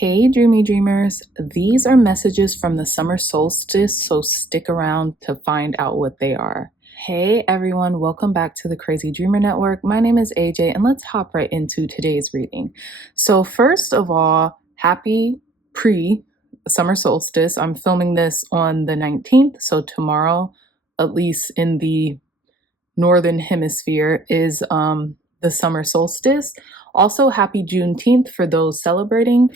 Hey, dreamy dreamers. These are messages from the summer solstice, so stick around to find out what they are. Hey, everyone. Welcome back to the Crazy Dreamer Network. My name is AJ, and let's hop right into today's reading. So first of all, happy pre-summer solstice. I'm filming this on the 19th, so tomorrow, at least in the northern hemisphere, is the summer solstice. Also, happy Juneteenth for those celebrating.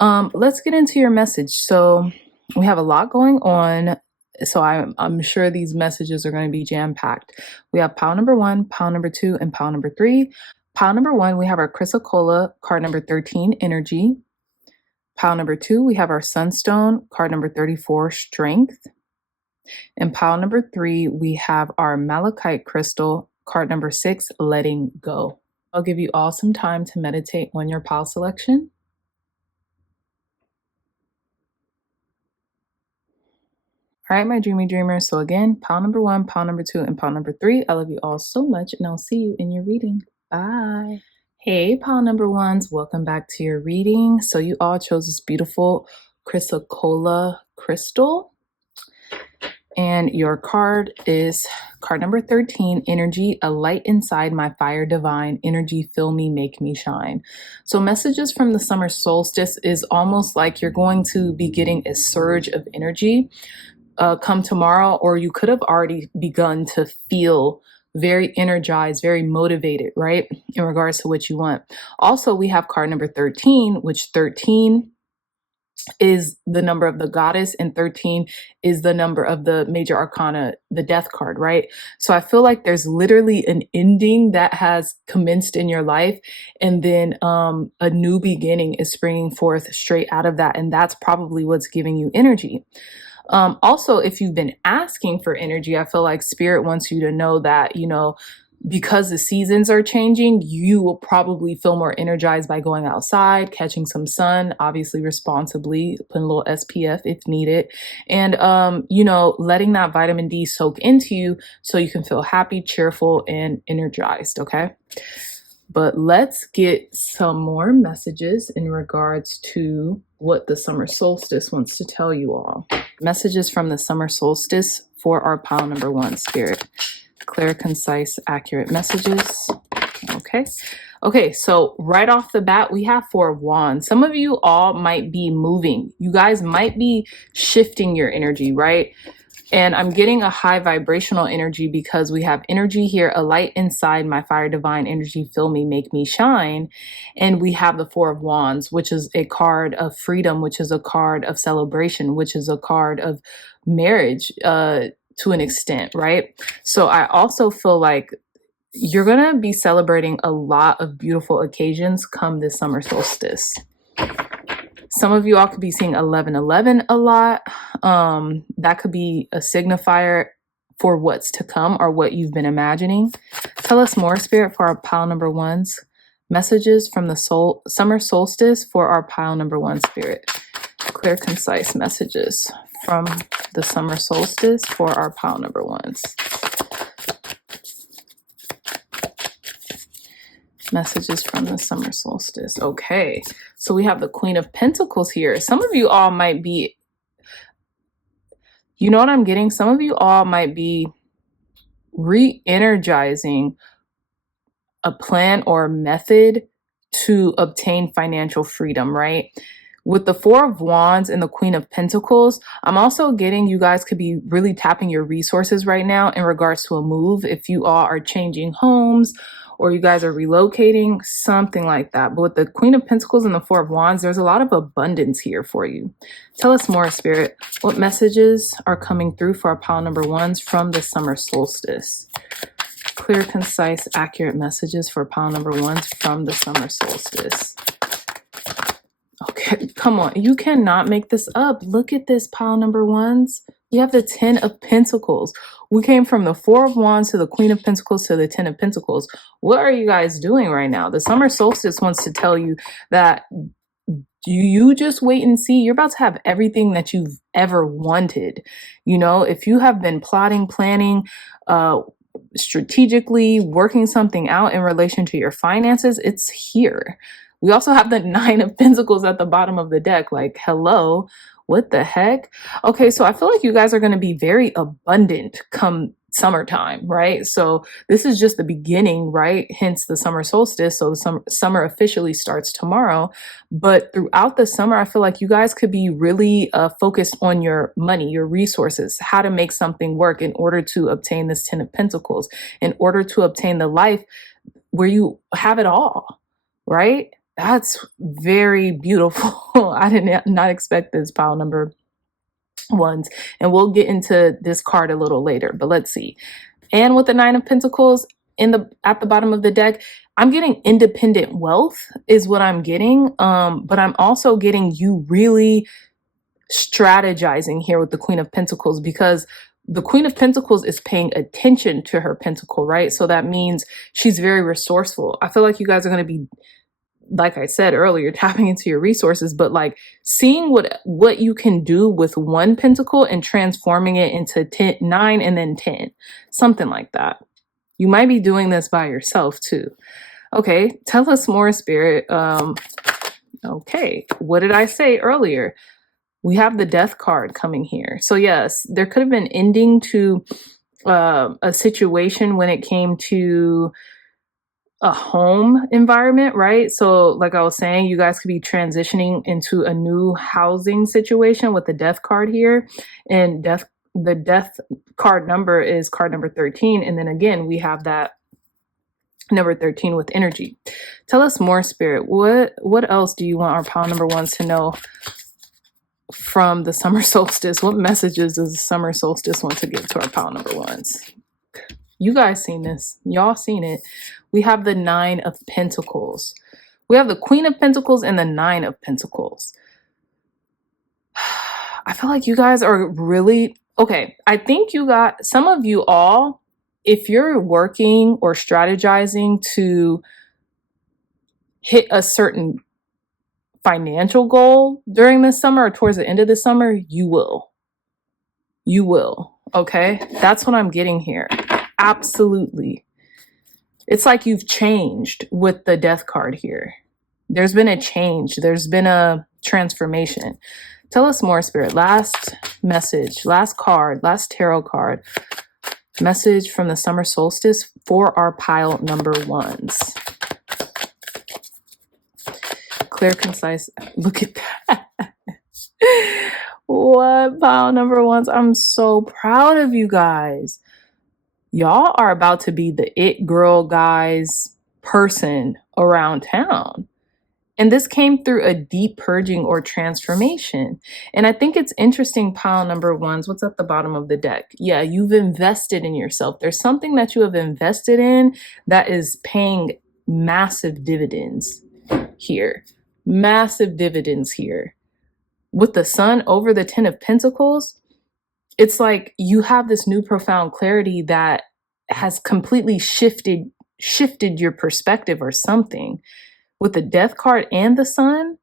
Let's get into your message. So we have a lot going on. So I'm sure these messages are going to be jam-packed. We have pile number 1, pile number 2, and pile number 3. Pile number 1, we have our Chrysocolla, card number 13, energy. Pile number 2, we have our Sunstone, card number 34, strength. And pile number 3, we have our Malachite crystal, card number 6, letting go. I'll give you all some time to meditate on your pile selection. All right, my dreamy dreamers. So again, pile number 1, pile number 2, and pile number 3. I love you all so much, and I'll see you in your reading. Bye. Hey, pile number 1s. Welcome back to your reading. So you all chose this beautiful Chrysocolla crystal. And your card is card number 13, energy, a light inside my fire divine, energy, fill me, make me shine. So messages from the summer solstice is almost like you're going to be getting a surge of energy come tomorrow, or you could have already begun to feel very energized, very motivated, right? In regards to what you want. Also, we have card number 13, which 13 is the number of the goddess and 13 is the number of the major arcana, the death card, right? So I feel like there's literally an ending that has commenced in your life, and then a new beginning is springing forth straight out of that, and that's probably what's giving you energy. Also, if you've been asking for energy, I feel like spirit wants you to know that, you know, because the seasons are changing, you will probably feel more energized by going outside, catching some sun, obviously responsibly, putting a little SPF if needed, and, you know, letting that vitamin D soak into you so you can feel happy, cheerful, and energized, okay? But let's get some more messages in regards to what the summer solstice wants to tell you all. Messages from the summer solstice for our pile number 1, spirit. Clear, concise, accurate messages. Okay, so right off the bat, we have 4 of Wands. Some of you all might be moving. You guys might be shifting your energy, right? And I'm getting a high vibrational energy because we have energy here, a light inside my fire divine, energy, fill me, make me shine. And we have the 4 of Wands, which is a card of freedom, which is a card of celebration, which is a card of marriage, to an extent, right? So I also feel like you're going to be celebrating a lot of beautiful occasions come this summer solstice. Some of you all could be seeing 1111 a lot. That could be a signifier for what's to come or what you've been imagining. Tell us more, spirit, for our pile number 1s. Messages from the summer solstice for our pile number 1, spirit. Clear, concise messages from the summer solstice for our pile number 1s. Messages from the summer solstice. Okay, so we have the Queen of Pentacles here. Some of you all might be, you know what I'm getting? Some of you all might be re-energizing a plan or a method to obtain financial freedom, right? With the 4 of Wands and the Queen of Pentacles, I'm also getting you guys could be really tapping your resources right now in regards to a move. If you all are changing homes or you guys are relocating, something like that. But with the Queen of Pentacles and the 4 of Wands, there's a lot of abundance here for you. Tell us more, spirit. What messages are coming through for our pile number 1s from the summer solstice? Clear, concise, accurate messages for pile number 1s from the summer solstice. Okay, come on. You cannot make this up. Look at this, pile number 1s. You have the 10 of Pentacles. We came from the 4 of Wands to the Queen of Pentacles to the 10 of Pentacles. What are you guys doing right now? The summer solstice wants to tell you that you just wait and see. You're about to have everything that you've ever wanted. You know, if you have been plotting, planning, strategically working something out in relation to your finances, it's here. We also have the Nine of Pentacles at the bottom of the deck. Like, hello, what the heck? Okay, so I feel like you guys are going to be very abundant come summertime, right? So this is just the beginning, right? Hence the summer solstice. So the summer officially starts tomorrow. But throughout the summer, I feel like you guys could be really focused on your money, your resources, how to make something work in order to obtain this Ten of Pentacles, in order to obtain the life where you have it all, right? That's very beautiful. I did not expect this, pile number ones. And we'll get into this card a little later, but let's see. And with the Nine of Pentacles at the bottom of the deck, I'm getting independent wealth is what I'm getting. But I'm also getting you really strategizing here with the Queen of Pentacles, because the Queen of Pentacles is paying attention to her pentacle, right? So that means she's very resourceful. I feel like you guys are going to be, like I said earlier, tapping into your resources, but like seeing what you can do with one pentacle and transforming it into 9 and then 10, something like that. You might be doing this by yourself too. Okay, tell us more, Spirit. Okay, what did I say earlier? We have the Death card coming here. So yes, there could have been ending to a situation when it came to a home environment, right? So like I was saying, you guys could be transitioning into a new housing situation with the Death card here. And the Death card number is card number 13. And then again, we have that number 13 with energy. Tell us more, Spirit. What else do you want our pile number ones to know from the summer solstice? What messages does the summer solstice want to give to our pile number ones? You guys seen this. Y'all seen it. We have the Nine of Pentacles. We have the Queen of Pentacles and the Nine of Pentacles. I feel like you guys are really, okay, I think you got, some of you all, if you're working or strategizing to hit a certain financial goal during this summer or towards the end of the summer, you will. You will, okay? That's what I'm getting here. Absolutely. It's like you've changed with the Death card here. There's been a change. There's been a transformation. Tell us more, Spirit. Last message, last card, last tarot card. Message from the summer solstice for our pile number ones. Clear, concise. Look at that. What, pile number ones? I'm so proud of you guys. Y'all are about to be the it girl guys person around town. And this came through a deep purging or transformation. And I think it's interesting, pile number ones, what's at the bottom of the deck? Yeah, you've invested in yourself. There's something that you have invested in that is paying massive dividends here. Massive dividends here. With the Sun over the Ten of Pentacles, it's like you have this new profound clarity that has completely shifted your perspective or something. With the Death card and the Sun,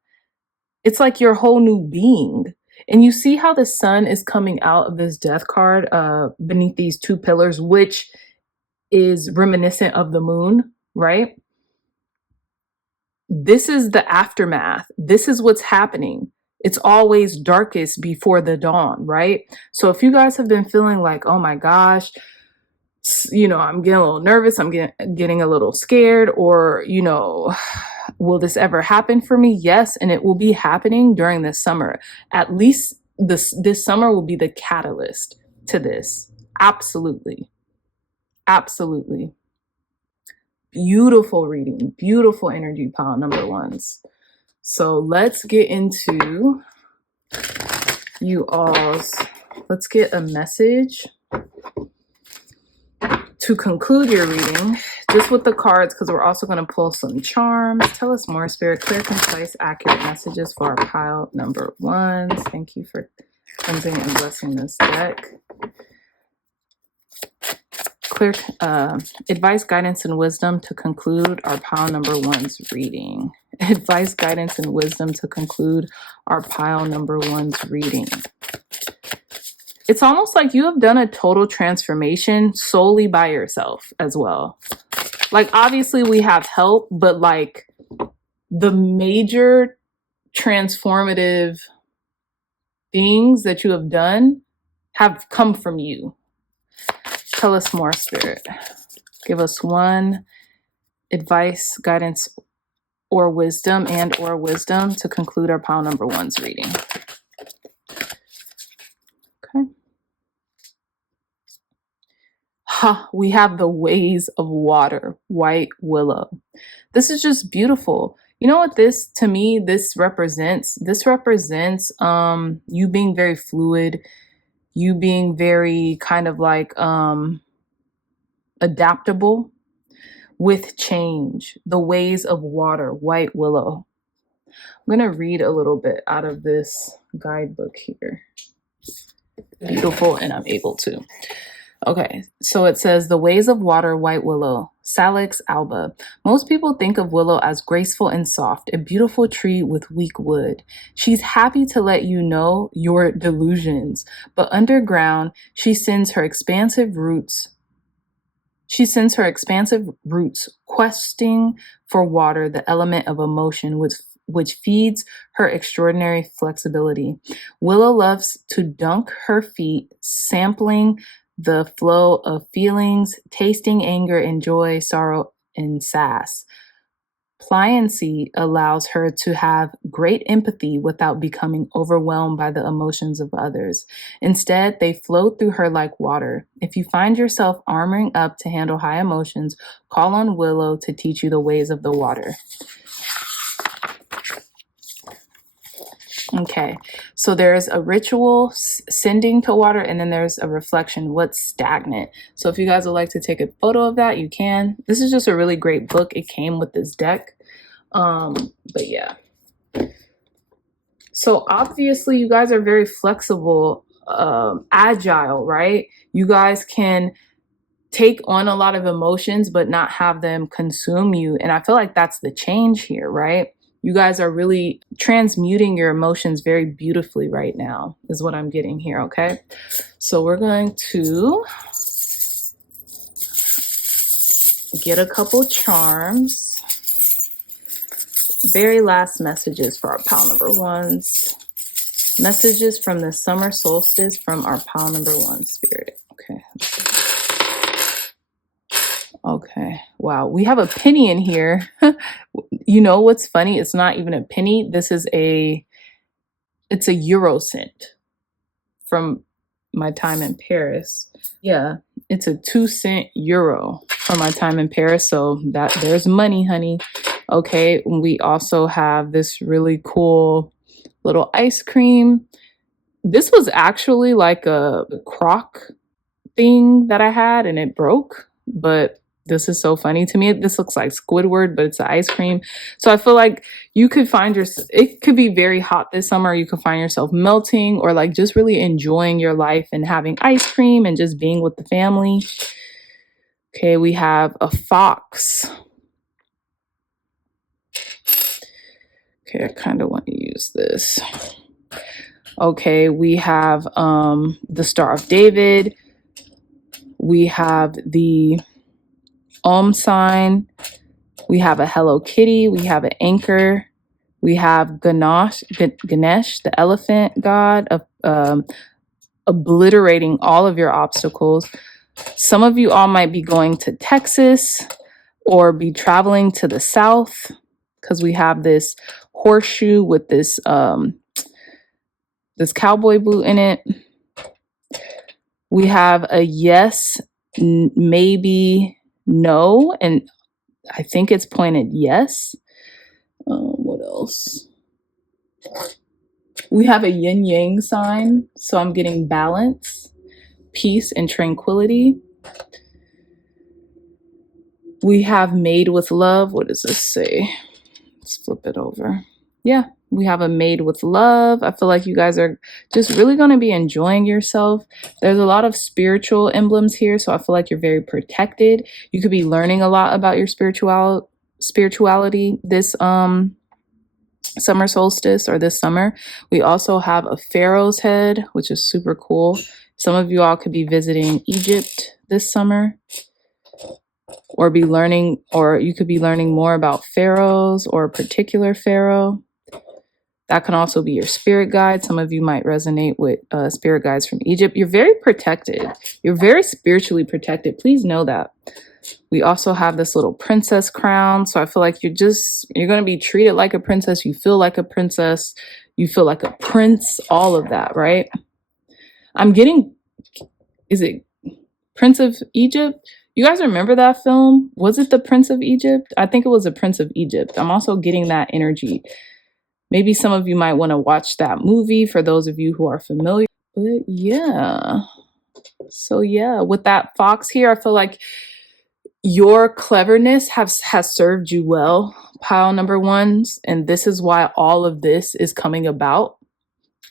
it's like your whole new being. And you see how the Sun is coming out of this Death card beneath these two pillars, which is reminiscent of the moon, right? This is the aftermath. This is what's happening. It's always darkest before the dawn, right? So if you guys have been feeling like, oh my gosh, you know, I'm getting a little nervous, I'm getting a little scared, or, you know, will this ever happen for me? Yes, and it will be happening during this summer. At least this summer will be the catalyst to this. Absolutely. Absolutely. Beautiful reading, beautiful energy, pile number ones. So let's get into you all's, let's get a message to conclude your reading, just with the cards, because we're also going to pull some charms. Tell us more, Spirit. Clear, concise, accurate messages for our pile number ones. Thank you for cleansing and blessing this deck. Clear advice, guidance, and wisdom to conclude our pile number one's reading. Advice, guidance, and wisdom to conclude our pile number one's reading. It's almost like you have done a total transformation solely by yourself as well. Like, obviously we have help, but like the major transformative things that you have done have come from you. Tell us more, Spirit. Give us one advice, guidance, or wisdom to conclude our pile number one's reading. Okay. We have the ways of water, white willow. This is just beautiful. You know what this, to me, this represents? This represents you being very fluid, you being very kind of like adaptable with change. The ways of water, white willow. I'm going to read a little bit out of this guidebook here. Beautiful, and I'm able to. Okay, so it says, the ways of water, white willow, Salix alba. Most people think of willow as graceful and soft, a beautiful tree with weak wood. She's happy to let you know your delusions, but underground, she sends her expansive roots questing for water, the element of emotion, which feeds her extraordinary flexibility. Willow loves to dunk her feet, sampling the flow of feelings, tasting anger and joy, sorrow and sass. Pliancy allows her to have great empathy without becoming overwhelmed by the emotions of others. Instead, they flow through her like water. If you find yourself armoring up to handle high emotions, call on Willow to teach you the ways of the water. Okay, so there's a ritual sending to water, and then there's a reflection, what's stagnant. So if you guys would like to take a photo of that, you can. This is just a really great book. It came with this deck. But yeah. So obviously you guys are very flexible, agile, right? You guys can take on a lot of emotions, but not have them consume you. And I feel like that's the change here, right? You guys are really transmuting your emotions very beautifully right now, is what I'm getting here, okay? So we're going to get a couple charms. Very last messages for our pile number ones. Messages from the summer solstice from our pile number one, Spirit. Okay. Okay. Wow. We have a penny in here. You know what's funny? It's not even a penny. This is it's a euro cent from my time in Paris. Yeah. It's a 2-cent euro from my time in Paris. So there's money, honey. Okay. We also have this really cool little ice cream. This was actually like a crock thing that I had and it broke, but this is so funny to me. This looks like Squidward, but it's an ice cream. So I feel like you could it could be very hot this summer. You could find yourself melting or like just really enjoying your life and having ice cream and just being with the family. Okay, we have a fox. Okay, I kind of want to use this. Okay, we have the Star of David. We have the sign. We have a Hello Kitty. We have an anchor. We have Ganesh, the elephant god, of obliterating all of your obstacles. Some of you all might be going to Texas or be traveling to the south because we have this horseshoe with this this cowboy boot in it. We have a yes, maybe, no, and I think it's pointed yes. What else? We have a yin yang sign, so I'm getting balance, peace, and tranquility. We have made with love. What does this say? Let's flip it over. Yeah, we have a made with love. I feel like you guys are just really going to be enjoying yourself. There's a lot of spiritual emblems here, so I feel like you're very protected. You could be learning a lot about your spirituality this summer solstice or this summer. We also have a pharaoh's head, which is super cool. Some of you all could be visiting Egypt this summer. or be learning, or you could be learning more about pharaohs or a particular pharaoh. That can also be your spirit guide. Some of you might resonate with spirit guides from Egypt. You're very protected. You're very spiritually protected. Please know that. We also have this little princess crown. So I feel like you're going to be treated like a princess. You feel like a princess. You feel like a prince, all of that, right? I'm getting, is it Prince of Egypt? You guys remember that film? Was it The Prince of Egypt? I think it was The Prince of Egypt. I'm also getting that energy. Maybe some of you might want to watch that movie for those of you who are familiar. But yeah. So yeah, with that fox here, I feel like your cleverness has served you well, pile number ones. And this is why all of this is coming about.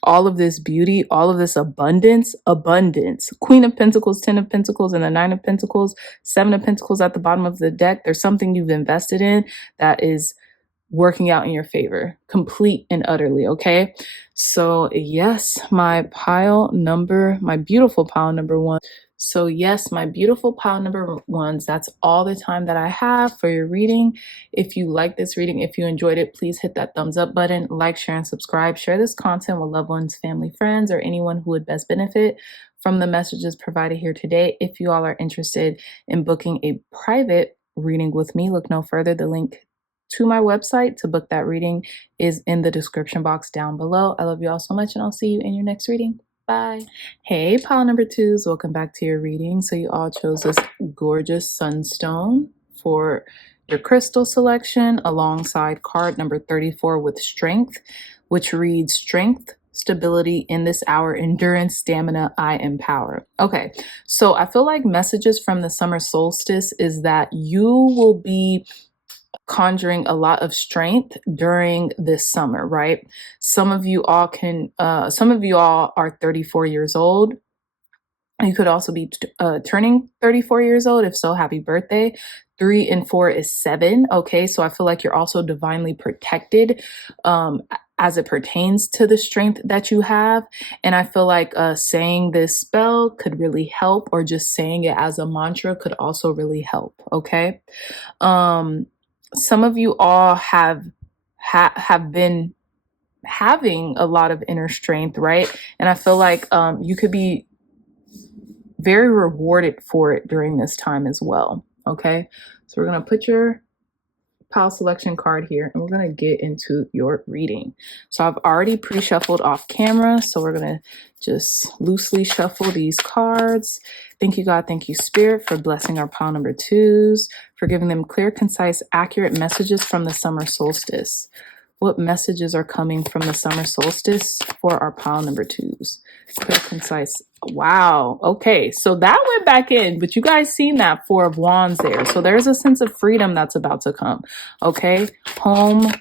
All of this beauty, all of this abundance. Queen of Pentacles, 10 of Pentacles, and the 9 of Pentacles, 7 of Pentacles at the bottom of the deck. There's something you've invested in that is working out in your favor, complete and utterly. Okay. So yes, my beautiful pile number one. So yes, my beautiful pile number ones, that's all the time that I have for your reading. If you like this reading, if you enjoyed it, please hit that thumbs up button, like, share, and subscribe. Share this content with loved ones, family, friends, or anyone who would best benefit from the messages provided here today. If you all are interested in booking a private reading with me, look no further. The link to my website to book that reading is in the description box down below. I love you all so much, and I'll see you in your next reading. Bye. Hey, pile number twos, welcome back to your reading. So you all chose this gorgeous sunstone for your crystal selection alongside card number 34 with strength, which reads strength, stability in this hour, endurance, stamina, I empower. Okay, so I feel like messages from the summer solstice is that you will be conjuring a lot of strength during this summer, right? Some of you all are 34 years old. You could also be turning 34 years old. If so, happy birthday. 3 and 4 is 7. Okay, so I feel like you're also divinely protected as it pertains to the strength that you have. And I feel like saying this spell could really help, or just saying it as a mantra could also really help. Okay. Some of you all have been having a lot of inner strength, right? And I feel like you could be very rewarded for it during this time as well. Okay, so we're gonna put your pile selection card here, and we're gonna get into your reading. So I've already pre-shuffled off camera, so we're gonna just loosely shuffle these cards. Thank you, God. Thank you, Spirit, for blessing our pile number twos, for giving them clear, concise, accurate messages from the summer solstice. What messages are coming from the summer solstice for our pile number twos? Clear, concise. Wow. Okay. So that went back in, but you guys seen that 4 of Wands there. So there's a sense of freedom that's about to come. Okay. Home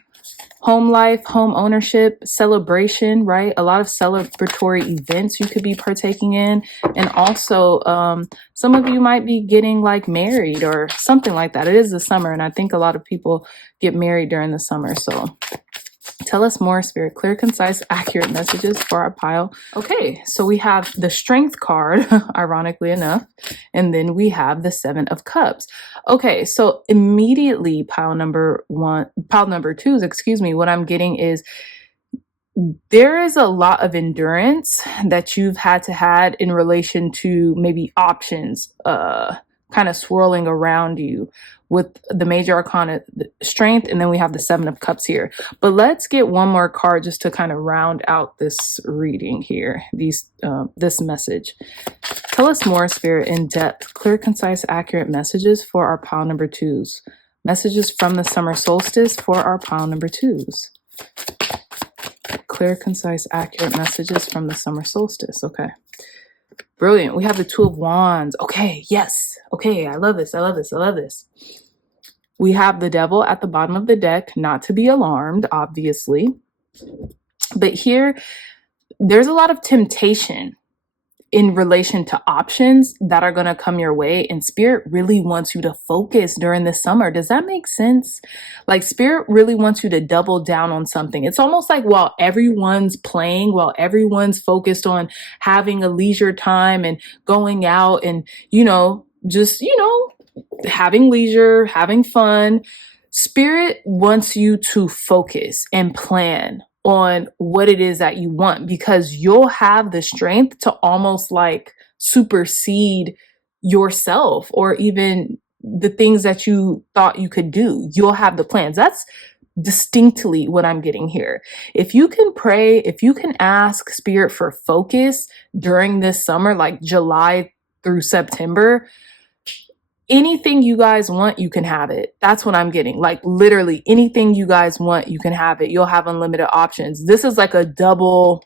life, home ownership, celebration, right? A lot of celebratory events you could be partaking in. And also, some of you might be getting like married or something like that. It is the summer, and I think a lot of people get married during the summer. So tell us more, Spirit. Clear, concise, accurate messages for our pile. Okay, so we have the Strength card, ironically enough, and then we have the 7 of Cups. Okay, so immediately pile number twos, excuse me, what I'm getting is there is a lot of endurance that you've had in relation to maybe options kind of swirling around you with the major arcana, the strength, and then we have the 7 of Cups here. But let's get one more card just to kind of round out this reading here, this message. Tell us more, Spirit, in depth, clear, concise, accurate messages for our pile number twos. Messages from the summer solstice for our pile number twos. Clear, concise, accurate messages from the summer solstice. Okay. Brilliant. We have the 2 of Wands. Okay. Yes. Okay. I love this. I love this. I love this. We have the Devil at the bottom of the deck, not to be alarmed, obviously. But here, there's a lot of temptation in relation to options that are going to come your way, and Spirit really wants you to focus during the summer. Does that make sense? Like, Spirit really wants you to double down on something. It's almost like while everyone's playing, while everyone's focused on having a leisure time and going out and, just, having leisure, having fun. Spirit wants you to focus and plan on what it is that you want, because you'll have the strength to almost like supersede yourself or even the things that you thought you could do. You'll have the plans. That's distinctly what I'm getting here. If you can pray, if you can ask Spirit for focus during this summer, like July through September, anything you guys want, you can have it. That's what I'm getting. Like literally anything you guys want, you can have it. You'll have unlimited options. This is like a dual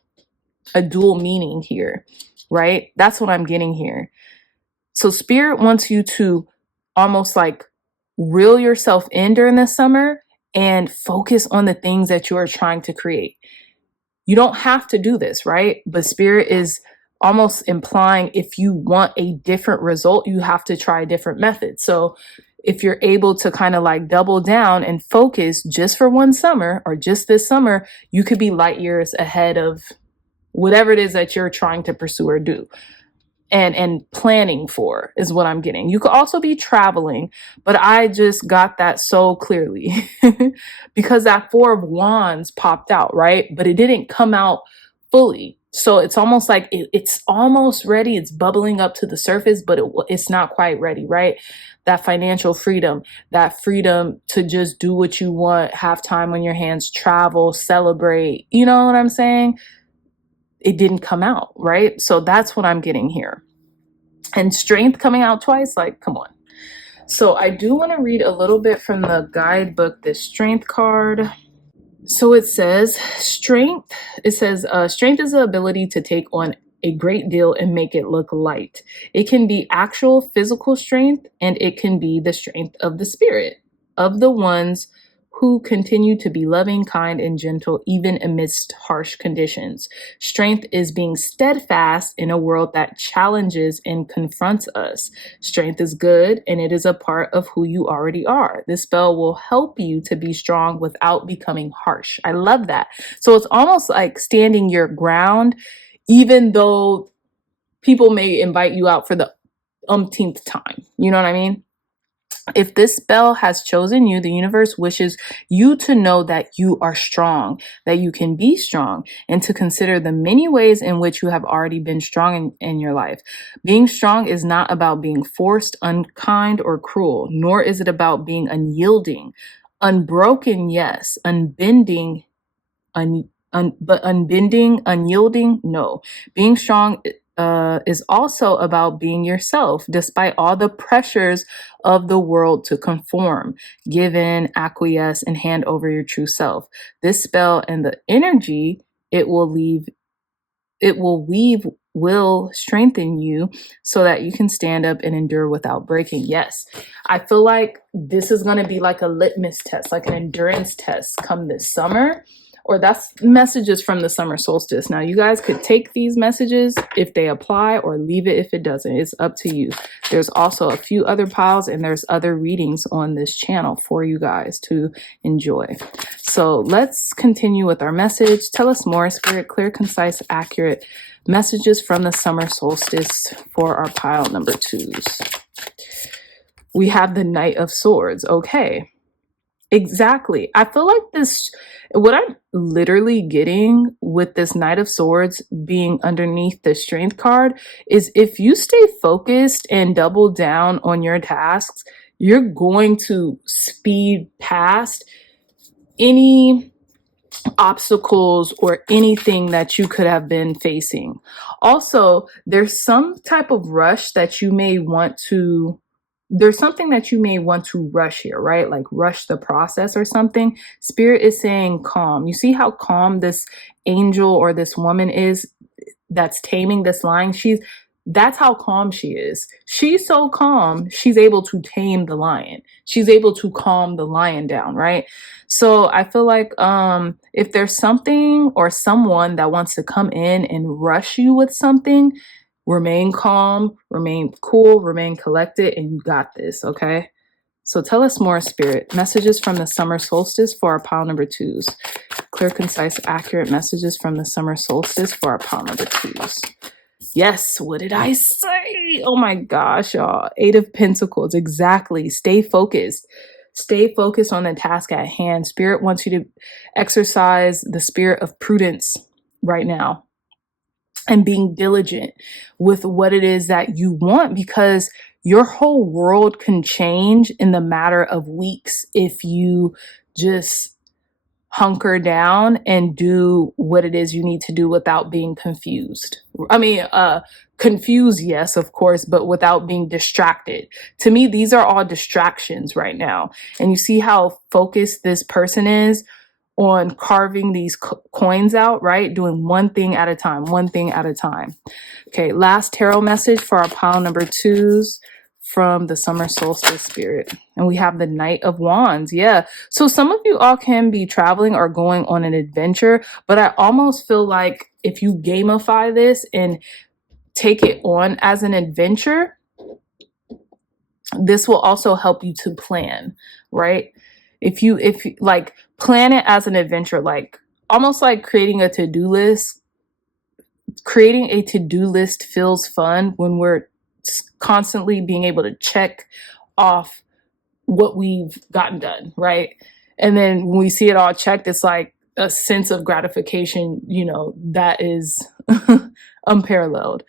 meaning here, right? That's what I'm getting here. So Spirit wants you to almost like reel yourself in during the summer and focus on the things that you are trying to create. You don't have to do this, right? But Spirit is almost implying if you want a different result, you have to try a different method. So if you're able to kind of like double down and focus just for one summer or just this summer, you could be light years ahead of whatever it is that you're trying to pursue or do. And planning for is what I'm getting. You could also be traveling, but I just got that so clearly because that 4 of Wands popped out, right? But it didn't come out fully. So it's almost like it's almost ready. It's bubbling up to the surface, but it's not quite ready, right? That financial freedom, that freedom to just do what you want, have time on your hands, travel, celebrate. You know what I'm saying? It didn't come out, right? So that's what I'm getting here. And strength coming out twice, like, come on. So I do want to read a little bit from the guidebook, this strength card. So it says strength. It says strength is the ability to take on a great deal and make it look light. It can be actual physical strength, and it can be the strength of the spirit, of the ones who continue to be loving, kind, and gentle, even amidst harsh conditions. Strength is being steadfast in a world that challenges and confronts us. Strength is good, and it is a part of who you already are. This spell will help you to be strong without becoming harsh. I love that. So it's almost like standing your ground, even though people may invite you out for the umpteenth time. You know what I mean? If this spell has chosen you, the universe wishes you to know that you are strong, that you can be strong, and to consider the many ways in which you have already been strong in your life. Being strong is not about being forced, unkind, or cruel, nor is it about being unyielding. Unbroken, yes. Unbending, but unbending, unyielding, no. Being strong is also about being yourself, despite all the pressures of the world to conform, give in, acquiesce, and hand over your true self. This spell and the energy it will weave will strengthen you so that you can stand up and endure without breaking. Yes, I feel like this is going to be like a litmus test, like an endurance test come this summer. Or that's messages from the summer solstice. Now, you guys could take these messages if they apply or leave it if it doesn't. It's up to you. There's also a few other piles and there's other readings on this channel for you guys to enjoy. So let's continue with our message. Tell us more, Spirit, clear, concise, accurate messages from the summer solstice for our pile number 2s. We have the Knight of Swords. Okay. Exactly. I feel like what I'm literally getting with this Knight of Swords being underneath the Strength card is if you stay focused and double down on your tasks, you're going to speed past any obstacles or anything that you could have been facing. Also, there's some type of rush that you may want to there's something that you may want to rush here, right? Like rush the process or something. Spirit is saying calm. You see how calm this angel or this woman is that's taming this lion? That's how calm she is. She's so calm, she's able to tame the lion. She's able to calm the lion down, right? So I feel like if there's something or someone that wants to come in and rush you with something, remain calm, remain cool, remain collected, and you got this, okay? So tell us more, Spirit. Messages from the summer solstice for our pile number 2s. Clear, concise, accurate messages from the summer solstice for our pile number 2s. Yes, what did I say? Oh my gosh, y'all. 8 of Pentacles, exactly. Stay focused. Stay focused on the task at hand. Spirit wants you to exercise the spirit of prudence right now and being diligent with what it is that you want, because your whole world can change in the matter of weeks if you just hunker down and do what it is you need to do without being confused. I mean, confused, yes, of course, but without being distracted. To me, these are all distractions right now. And you see how focused this person is on carving these coins out, right? Doing one thing at a time, one thing at a time. Okay, last tarot message for our pile number 2s from the summer solstice spirit. And we have the Knight of Wands. Yeah. So some of you all can be traveling or going on an adventure, but I almost feel like if you gamify this and take it on as an adventure, this will also help you to plan, right? If you like plan it as an adventure, like almost like creating a to-do list. Creating a to-do list feels fun when we're constantly being able to check off what we've gotten done, right? And then when we see it all checked, it's like a sense of gratification, you know, that is unparalleled.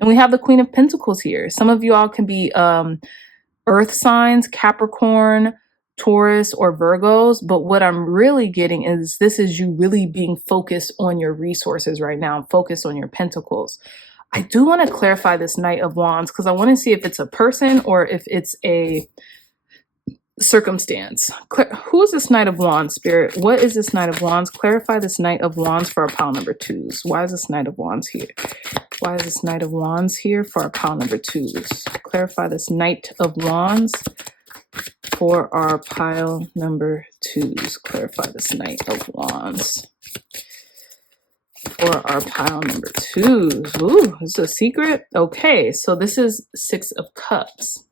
And we have the Queen of Pentacles here. Some of you all can be earth signs, Capricorn, Taurus, or Virgos. But what I'm really getting is this is you really being focused on your resources right now, focused on your pentacles. I do want to clarify this Knight of Wands because I want to see if it's a person or if it's a circumstance. Who is this Knight of Wands, Spirit? What is this Knight of Wands? Clarify this Knight of Wands for our pile number 2s. Why is this Knight of Wands here? Why is this Knight of Wands here for our pile number 2s? Clarify this Knight of Wands for our pile number 2s. Clarify this Knight of Wands for our pile number 2s. Ooh, is this a secret? Okay, so this is 6 of Cups.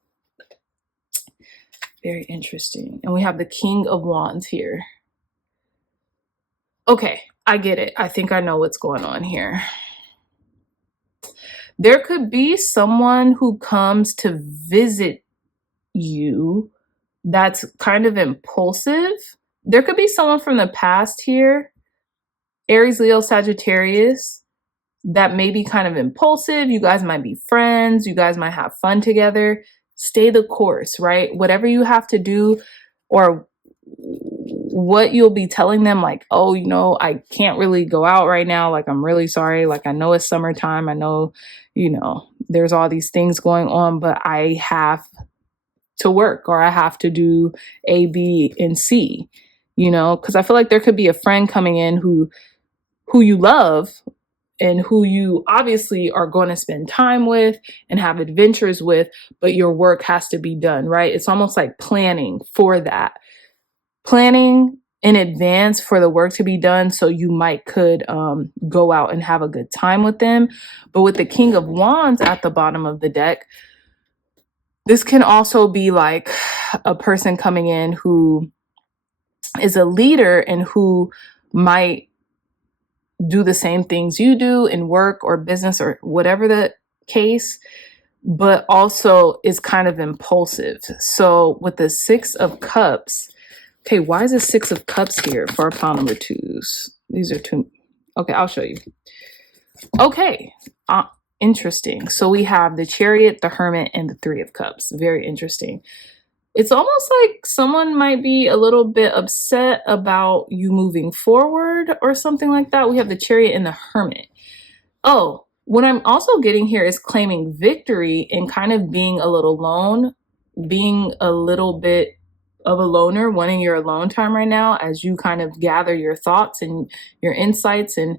Very interesting. And we have the King of Wands here. Okay, I get it. I think I know what's going on here. There could be someone who comes to visit you that's kind of impulsive. There could be someone from the past here, Aries, Leo, Sagittarius, that may be kind of impulsive. You guys might be friends. You guys might have fun together. Stay the course, right? Whatever you have to do or what you'll be telling them, like, oh, you know, I can't really go out right now. Like, I'm really sorry. Like, I know it's summertime. I know, you know, there's all these things going on, but I have to work or I have to do A, B, and C, you know, because I feel like there could be a friend coming in who you love and who you obviously are going to spend time with and have adventures with, but your work has to be done, right? It's almost like planning for that. Planning in advance for the work to be done so you could go out and have a good time with them. But with the King of Wands at the bottom of the deck, this can also be like a person coming in who is a leader and who might do the same things you do in work or business or whatever the case, but also is kind of impulsive. So with the 6 of Cups, okay, why is the 6 of Cups here for our pile number 2s? These are 2. Okay, I'll show you. Okay, interesting. So we have the Chariot, the Hermit, and the 3 of Cups. Very interesting. It's almost like someone might be a little bit upset about you moving forward or something like that. We have the Chariot and the Hermit. Oh, what I'm also getting here is claiming victory and kind of being a little alone, being a little bit of a loner, wanting your alone time right now as you kind of gather your thoughts and your insights and,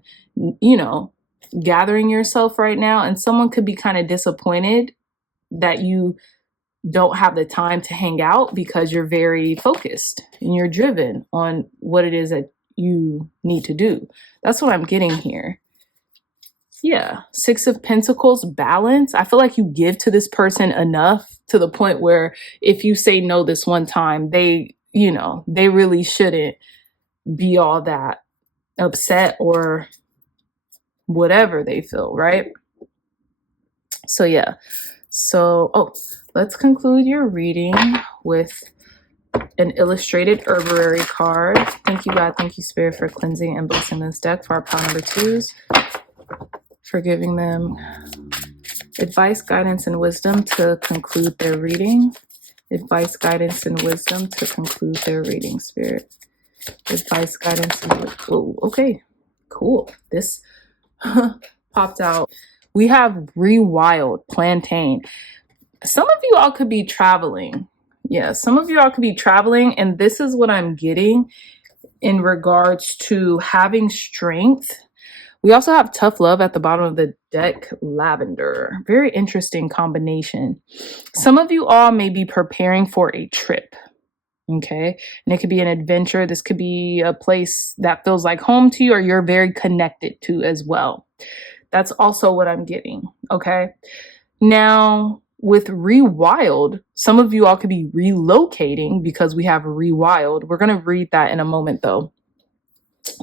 you know, gathering yourself right now. And someone could be kind of disappointed that you don't have the time to hang out because you're very focused and you're driven on what it is that you need to do. That's what I'm getting here. Yeah. 6 of Pentacles, balance. I feel like you give to this person enough to the point where if you say no this one time, they, you know, they really shouldn't be all that upset or whatever they feel, right? So yeah. So, let's conclude your reading with an illustrated herbarary card. Thank you, God. Thank you, Spirit, for cleansing and blessing this deck for our pile number 2s, for giving them advice, guidance, and wisdom to conclude their reading. Advice, guidance, and wisdom to conclude their reading, Spirit. Advice, guidance, and wisdom. Oh, okay. Cool. This popped out. We have Rewild Plantain. Some of you all could be traveling. Yeah, some of you all could be traveling, and this is what I'm getting in regards to having strength. We also have Tough Love at the bottom of the deck, Lavender. Very interesting combination. Some of you all may be preparing for a trip, okay? And it could be an adventure. This could be a place that feels like home to you or you're very connected to as well. That's also what I'm getting, okay? Now, with Rewild, some of you all could be relocating because we have Rewild. We're going to read that in a moment, though.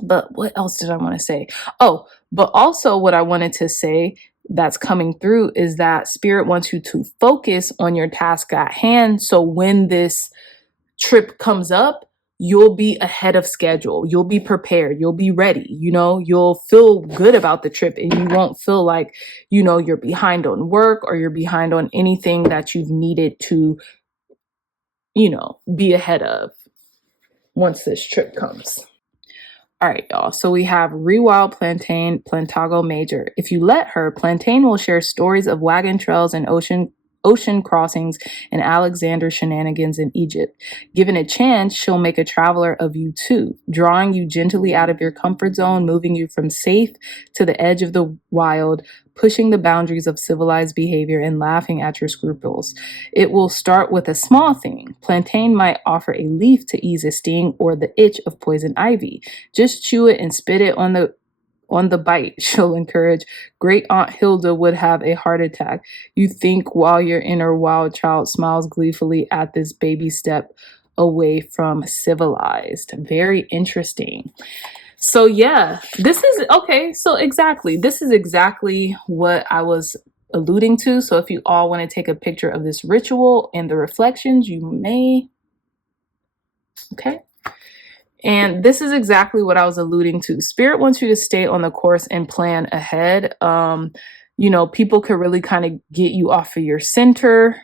But what else did I want to say? Oh, but also what I wanted to say that's coming through is that Spirit wants you to focus on your task at hand. So when this trip comes up, you'll be ahead of schedule. You'll be prepared. You'll be ready. You know, you'll feel good about the trip and you won't feel like, you know, you're behind on work or you're behind on anything that you've needed to, you know, be ahead of once this trip comes. All right, y'all. So we have Rewild Plantain, Plantago Major. If you let her, Plantain will share stories of wagon trails and ocean crossings and Alexander shenanigans in Egypt. Given a chance, she'll make a traveler of you too, drawing you gently out of your comfort zone, moving you from safe to the edge of the wild, pushing the boundaries of civilized behavior and laughing at your scruples. It will start with a small thing. Plantain might offer a leaf to ease a sting or the itch of poison ivy. Just chew it and spit it on the bite, she'll encourage. Great Aunt Hilda would have a heart attack. You think while your inner wild child smiles gleefully at this baby step away from civilized. Very interesting. So yeah, this is okay. So exactly, this is exactly what I was alluding to. So if you all want to take a picture of this ritual and the reflections, you may. Okay. And this is exactly what I was alluding to. Spirit wants you to stay on the course and plan ahead. You know, people could really kind of get you off of your center.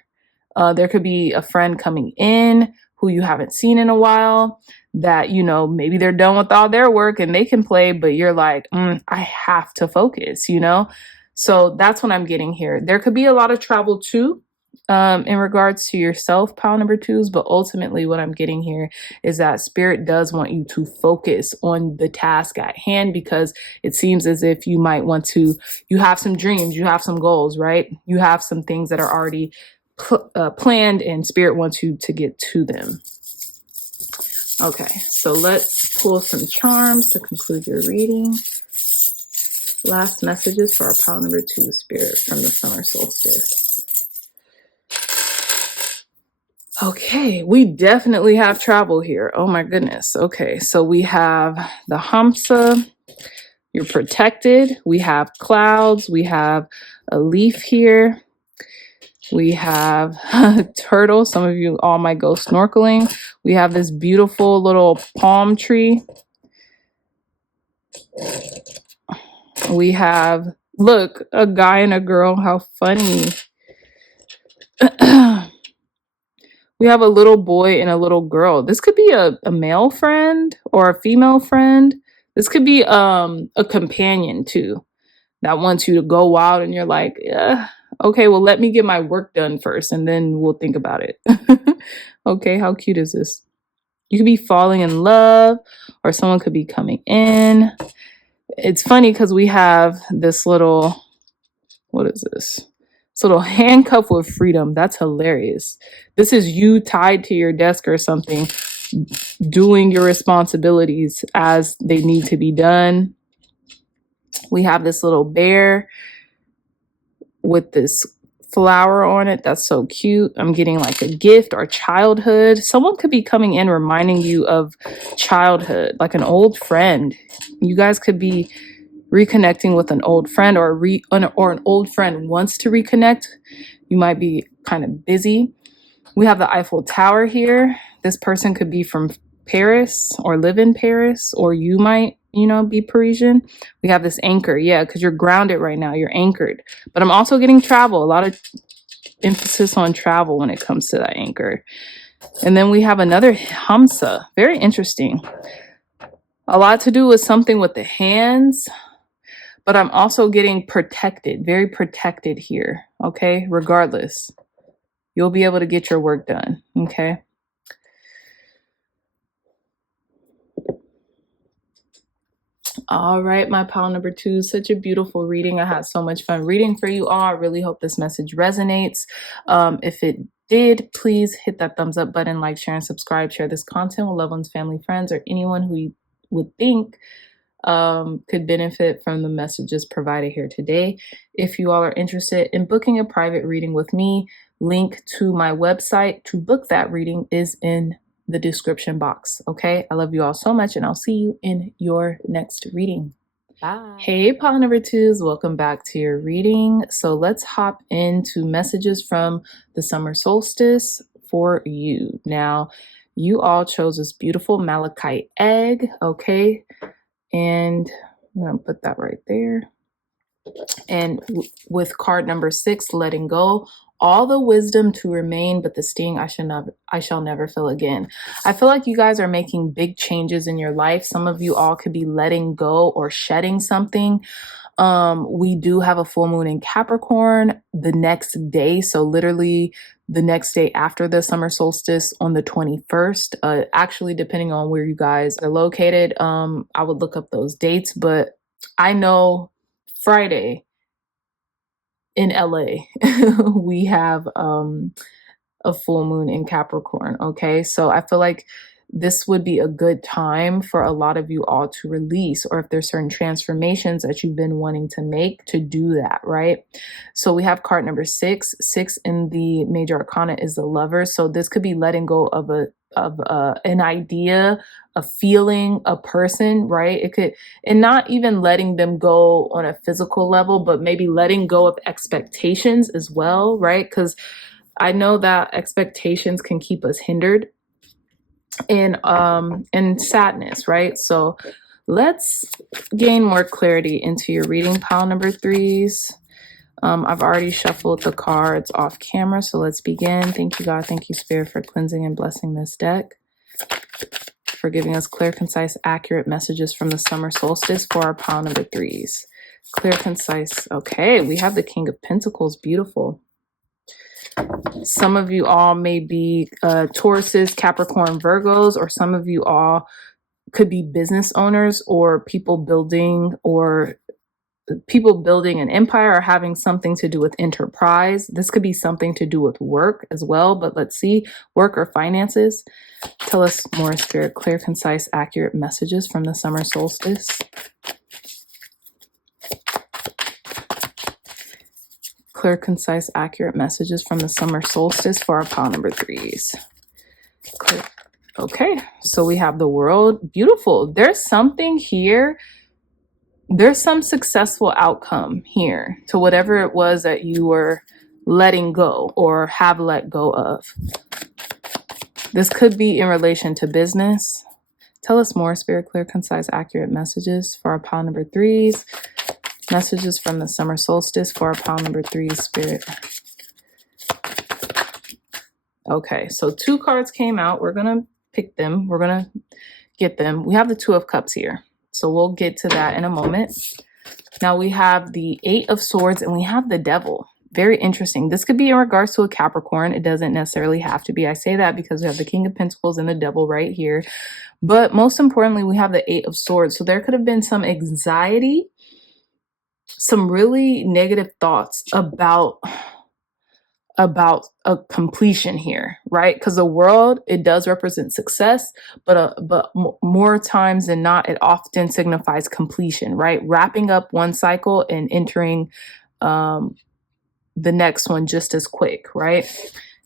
There could be a friend coming in who you haven't seen in a while that, you know, maybe they're done with all their work and they can play, but you're like, I have to focus, you know? So that's what I'm getting here. There could be a lot of travel too. In regards to yourself, pile number 2s, but ultimately what I'm getting here is that Spirit does want you to focus on the task at hand, because it seems as if you might want to, you have some dreams, you have some goals, right? You have some things that are already planned and Spirit wants you to get to them. Okay, so let's pull some charms to conclude your reading. Last messages for our pile number 2, Spirit, from the summer solstice. Okay, we definitely have travel here. Oh my goodness. Okay, so we have the Hamsa. You're protected. We have clouds. We have a leaf here. We have a turtle. Some of you all might go snorkeling. We have this beautiful little palm tree. We have, look, a guy and a girl. How funny. We have a little boy and a little girl. This could be a male friend or a female friend. This could be a companion too that wants you to go wild and you're like, yeah, okay, well, let me get my work done first and then we'll think about it. Okay, how cute is this? You could be falling in love or someone could be coming in. It's funny because we have this little, what is this? This little handcuff with freedom. That's hilarious. This is you tied to your desk or something, doing your responsibilities as they need to be done. We have this little bear with this flower on it. That's so cute. I'm getting like a gift or childhood. Someone could be coming in reminding you of childhood, like an old friend. You guys could be reconnecting with an old friend, or an old friend wants to reconnect. You might be kind of busy. We have the Eiffel Tower here. This person could be from Paris or live in Paris, or you might, be Parisian. We have this anchor. Yeah, because you're grounded right now. You're anchored. But I'm also getting travel. A lot of emphasis on travel when it comes to that anchor. And then we have another Hamsa. Very interesting. A lot to do with something with the hands, but I'm also getting protected, very protected here. Okay. Regardless, you'll be able to get your work done. Okay. All right, my pile number 2, such a beautiful reading. I had so much fun reading for you all. I really hope this message resonates. If it did, please hit that thumbs up button, like, share, and subscribe. Share this content with loved ones, family, friends, or anyone who you would think could benefit from the messages provided here today. If you all are interested in booking a private reading with me, link to my website to book that reading is in the description box. Okay, I love you all so much, and I'll see you in your next reading. Bye. Hey, pile number 2s, welcome back to your reading. So let's hop into messages from the summer solstice for you. Now, you all chose this beautiful malachite egg. Okay, and I'm gonna put that right there. And with card number 6, letting go. All the wisdom to remain, but the sting I shall never feel again. I feel like you guys are making big changes in your life. Some of you all could be letting go or shedding something. We do have a full moon in Capricorn the next day. So literally the next day after the summer solstice on the 21st, actually, depending on where you guys are located. I would look up those dates, but I know Friday in LA, we have a full moon in Capricorn. Okay, so I feel like this would be a good time for a lot of you all to release, or if there's certain transformations that you've been wanting to make, to do that, right? So we have card number 6. 6 in the major arcana is the Lover. So this could be letting go of an idea, a feeling, a person, right? It could, and not even letting them go on a physical level, but maybe letting go of expectations as well, right? Because I know that expectations can keep us hindered in sadness, right? So let's gain more clarity into your reading, pile number 3s. I've already shuffled the cards off camera, so let's begin. Thank you, God. Thank you, Spirit, for cleansing and blessing this deck, for giving us clear, concise, accurate messages from the summer solstice for our pile number 3s. Clear, concise. Okay, we have the King of Pentacles. Beautiful. Some of you all may be Tauruses, Capricorn, Virgos, or some of you all could be business owners or people building an empire or having something to do with enterprise. This could be something to do with work as well, but let's see, work or finances. Tell us more, Spirit. Clear, concise, accurate messages from the summer solstice. Clear, concise, accurate messages from the summer solstice for our pile number 3s. Clear. Okay, so we have the World. Beautiful. There's something here. There's some successful outcome here to whatever it was that you were letting go or have let go of. This could be in relation to business. Tell us more, Spirit. Clear, concise, accurate messages for our pile number 3s. Messages from the summer solstice for our pile number 3s, Spirit. Okay, so 2 cards came out. We're going to pick them. We're going to get them. We have the 2 of Cups here, so we'll get to that in a moment. Now we have the 8 of Swords and we have the Devil. Very interesting. This could be in regards to a Capricorn. It doesn't necessarily have to be. I say that because we have the King of Pentacles and the Devil right here. But most importantly, we have the 8 of Swords. So there could have been some anxiety, some really negative thoughts about a completion here, right? Because the World, it does represent success, but more times than not, it often signifies completion, right? Wrapping up one cycle and entering the next one just as quick, right?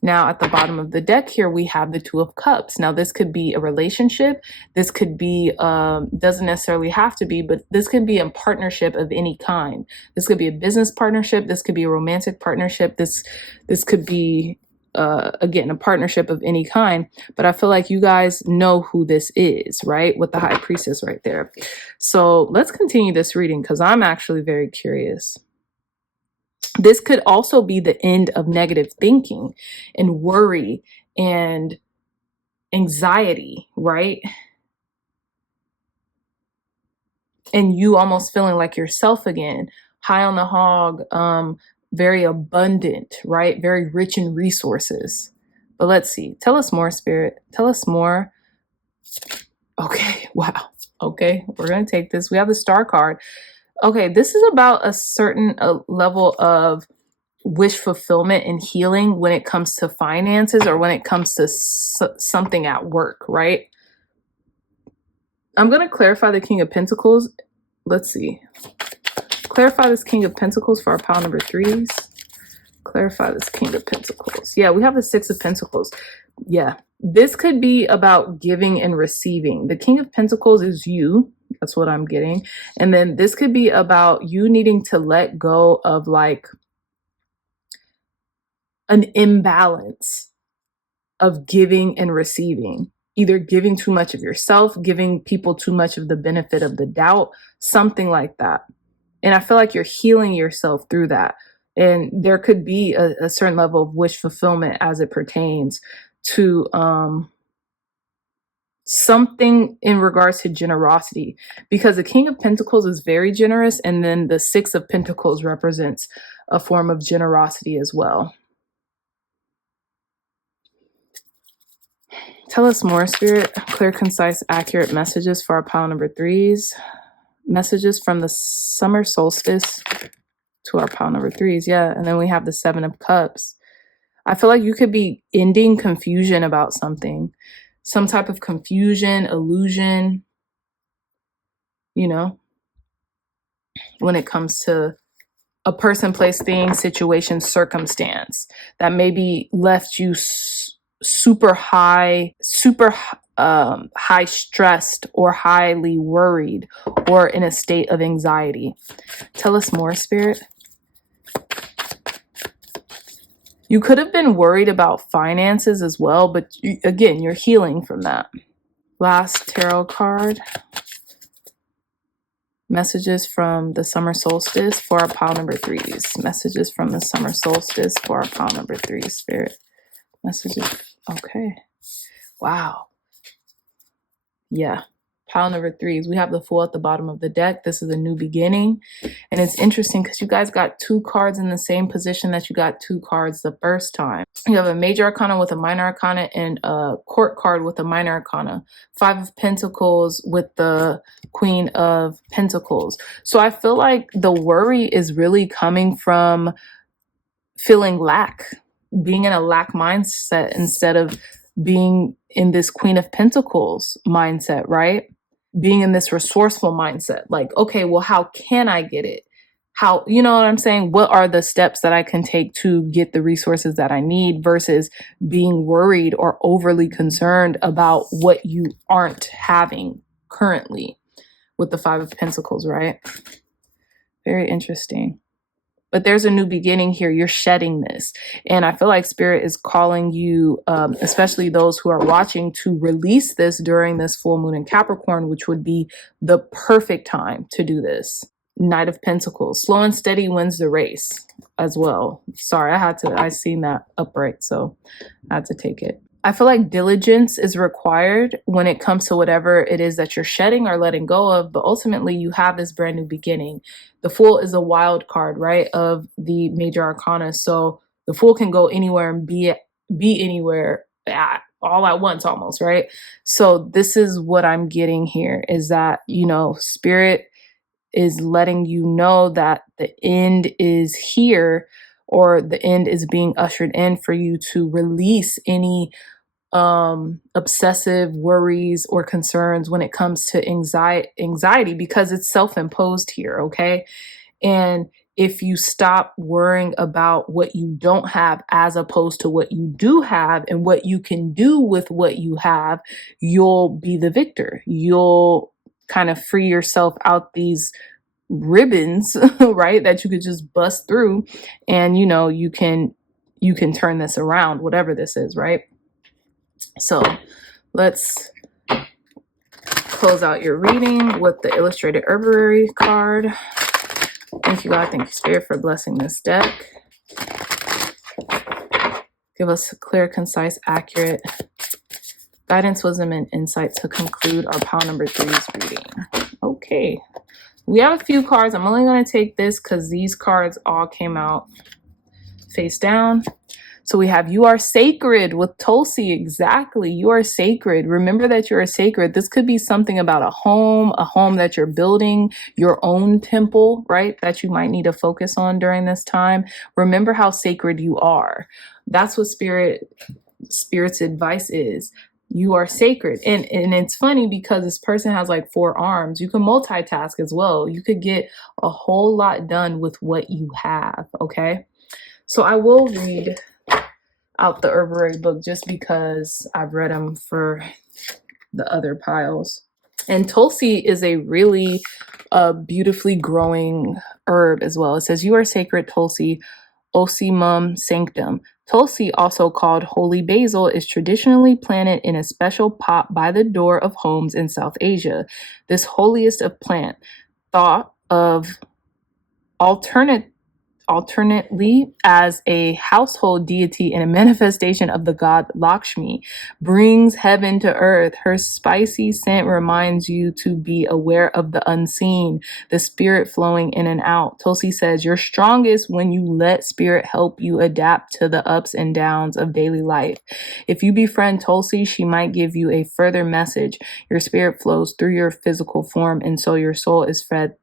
Now at the bottom of the deck here, we have the Two of Cups. Now this could be a relationship. This could be, doesn't necessarily have to be, but this could be a partnership of any kind. This could be a business partnership. This could be a romantic partnership. This could be, again, a partnership of any kind. But I feel like you guys know who this is, right? With the High Priestess right there. So let's continue this reading because I'm actually very curious. This could also be the end of negative thinking and worry and anxiety, right? And you almost feeling like yourself again, high on the hog, very abundant, right? Very rich in resources. But let's see. Tell us more, Spirit. Tell us more. Okay. Wow. Okay. We're going to take this. We have the Star card. Okay, this is about a certain level of wish fulfillment and healing when it comes to finances or when it comes to something at work, right? I'm going to clarify the King of Pentacles. Let's see. Clarify this King of Pentacles for our pile number 3s. Clarify this King of Pentacles. Yeah, we have the Six of Pentacles. Yeah, this could be about giving and receiving. The King of Pentacles is you. That's what I'm getting. And then this could be about you needing to let go of like an imbalance of giving and receiving. Either giving too much of yourself, giving people too much of the benefit of the doubt, something like that. And I feel like you're healing yourself through that. And there could be a certain level of wish fulfillment as it pertains to something in regards to generosity, because the King of Pentacles is very generous, and then the Six of Pentacles represents a form of generosity as well. Tell us more, Spirit. Clear, concise, accurate messages for our pile number 3s. Messages from the summer solstice to our pile number 3s. Yeah, and then we have the Seven of Cups. I feel like you could be ending confusion about something. Some type of confusion, illusion, you know, when it comes to a person, place, thing, situation, circumstance that maybe left you super high stressed or highly worried or in a state of anxiety. Tell us more, Spirit. You could have been worried about finances as well, but again, you're healing from that. Last tarot card. Messages from the summer solstice for our pile number 3s. Messages from the summer solstice for our pile number 3s, Spirit. Messages. Okay. Wow. Yeah. Pile number 3s. We have the Fool at the bottom of the deck. This is a new beginning. And it's interesting because you guys got 2 cards in the same position that you got 2 cards the first time. You have a Major Arcana with a Minor Arcana and a Court card with a Minor Arcana. 5 of Pentacles with the Queen of Pentacles. So I feel like the worry is really coming from feeling lack, being in a lack mindset instead of being in this Queen of Pentacles mindset, right? Being in this resourceful mindset, like, okay, well, how can I get it? How, you know what I'm saying? What are the steps that I can take to get the resources that I need versus being worried or overly concerned about what you aren't having currently with the 5 of Pentacles, right? Very interesting. But there's a new beginning here. You're shedding this. And I feel like Spirit is calling you, especially those who are watching, to release this during this full moon in Capricorn, which would be the perfect time to do this. Knight of Pentacles. Slow and steady wins the race as well. Sorry, I seen that upright, so I had to take it. I feel like diligence is required when it comes to whatever it is that you're shedding or letting go of, but ultimately you have this brand new beginning. The Fool is a wild card, right, of the Major Arcana. So the Fool can go anywhere and be anywhere all at once almost, right? So this is what I'm getting here is that, you know, Spirit is letting you know that the end is here, or the end is being ushered in for you to release any obsessive worries or concerns when it comes to anxiety, because it's self-imposed here, okay? And if you stop worrying about what you don't have as opposed to what you do have and what you can do with what you have, you'll be the victor. You'll kind of free yourself out these ribbons, right? That you could just bust through, and you can turn this around, whatever this is, right? So let's close out your reading with the illustrated herbary card. Thank you, God. Thank you, Spirit, for blessing this deck. Give us a clear, concise, accurate guidance, wisdom, and insight to conclude our pile number 3's reading. Okay. We have a few cards. I'm only going to take this because these cards all came out face down. So we have You Are Sacred with Tulsi. Exactly. You are sacred. Remember that you are sacred. This could be something about a home that you're building, your own temple, right? That you might need to focus on during this time. Remember how sacred you are. That's what Spirit's advice is. You are sacred. And it's funny because this person has like 4 arms. You can multitask as well. You could get a whole lot done with what you have. Okay. So I will read out the herbary book just because I've read them for the other piles. And Tulsi is a really beautifully growing herb as well. It says, You are sacred, Tulsi, Ocimum sanctum. Tulsi, also called holy basil, is traditionally planted in a special pot by the door of homes in South Asia. This holiest of plant, thought of alternately as a household deity and a manifestation of the god Lakshmi, brings heaven to earth. Her spicy scent reminds you to be aware of the unseen, the spirit flowing in and out. Tulsi says, you're strongest when you let spirit help you adapt to the ups and downs of daily life. If you befriend Tulsi, she might give you a further message. Your spirit flows through your physical form, and so your soul is fed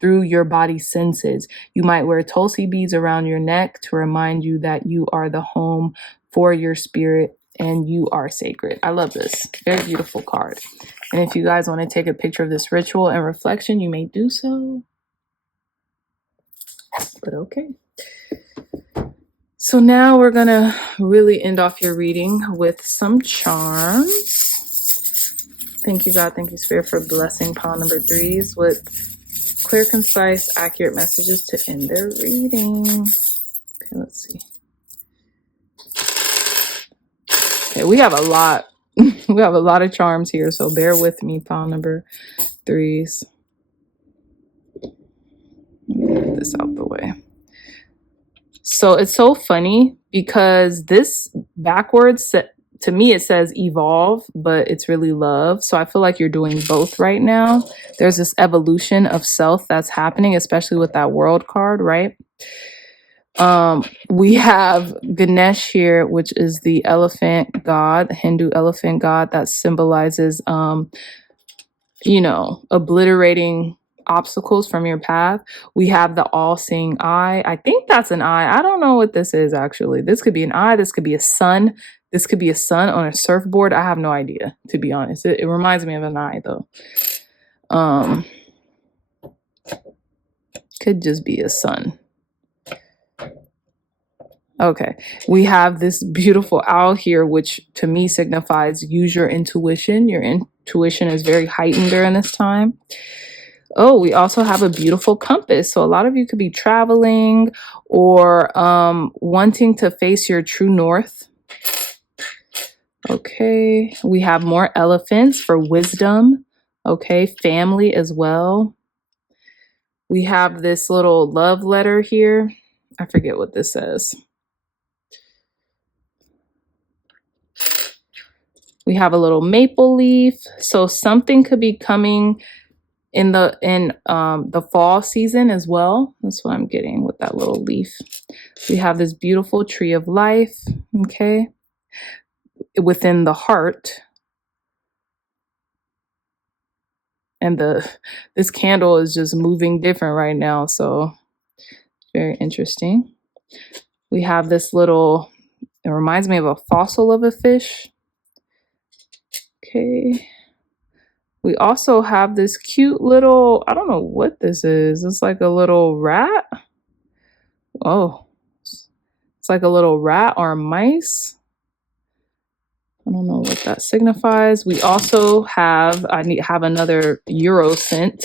through your body's senses. You might wear Tulsi beads around your neck to remind you that you are the home for your spirit and you are sacred. I love this. Very beautiful card. And if you guys want to take a picture of this ritual and reflection, you may do so. But okay. So now we're going to really end off your reading with some charms. Thank you, God. Thank you, Spirit, for blessing pile number 3s with clear, concise, accurate messages to end their reading. Okay, let's see. Okay, we have a lot. We have a lot of charms here, so bear with me, pile number 3s. Get this out the way. So it's so funny because this backwards, to me, it says evolve, but it's really love. So I feel like you're doing both right now. There's this evolution of self that's happening, especially with that world card, right? We have Ganesh here, which is the elephant god, the Hindu elephant god that symbolizes, obliterating obstacles from your path. We have the all-seeing eye. I think that's an eye. I don't know what this is actually. This could be an eye. This could be a sun. This could be a sun on a surfboard. I have no idea, to be honest. It reminds me of an eye though. Could just be a sun. Okay. We have this beautiful owl here, which to me signifies use your intuition. Your intuition is very heightened during this time. Oh, we also have a beautiful compass. So a lot of you could be traveling or wanting to face your true north. Okay, we have more elephants for wisdom. Okay, family as well. We have this little love letter here. I forget what this says. We have a little maple leaf. So something could be coming in the fall season as well. That's what I'm getting with that little leaf. We have this beautiful tree of life. Okay. Within the heart, and this candle is just moving different right now, so very interesting. We have this little, it reminds me of a fossil of a fish. Okay, We also have this cute little, I don't know what this is. It's like a little rat. Oh, it's like a little rat or mice. I don't know what that signifies. We also have, have another euro cent,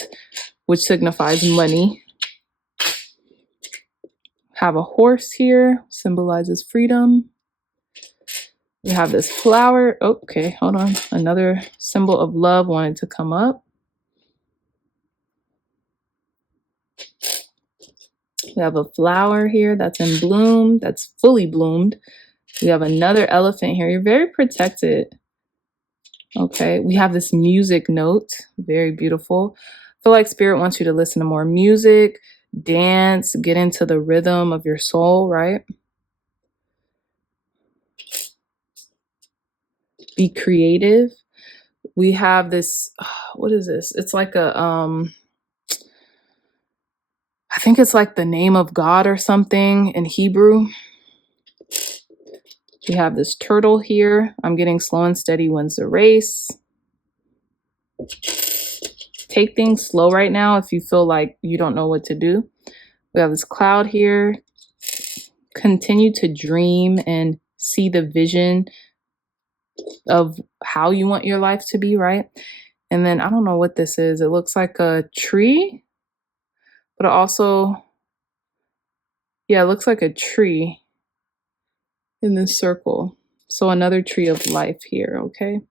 which signifies money. Have a horse here, symbolizes freedom. We have this flower. Oh, okay, hold on. Another symbol of love wanted to come up. We have a flower here that's in bloom, that's fully bloomed. We have another elephant here. You're very protected. Okay, we have this music note, very beautiful. I feel like Spirit wants you to listen to more music, dance, get into the rhythm of your soul, right? Be creative. We have this, what is this? It's like a, I think it's like the name of God or something in Hebrew. We have this turtle here. I'm getting slow and steady wins the race. Take things slow right now if you feel like you don't know what to do. We have this cloud here. Continue to dream and see the vision of how you want your life to be, right? And then I don't know what this is. It looks like a tree, but it also, yeah, it looks like a tree in this circle. So another tree of life here, okay?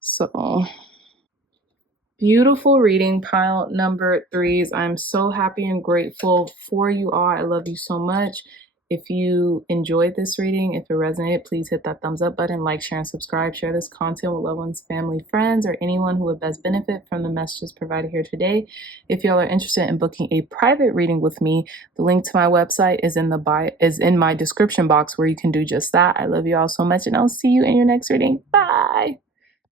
So beautiful reading, pile number 3s. I'm so happy and grateful for you all. I love you so much. If you enjoyed this reading, if it resonated, please hit that thumbs up button, like, share, and subscribe. Share this content with loved ones, family, friends, or anyone who would best benefit from the messages provided here today. If y'all are interested in booking a private reading with me, the link to my website is in my description box where you can do just that. I love you all so much, and I'll see you in your next reading. Bye.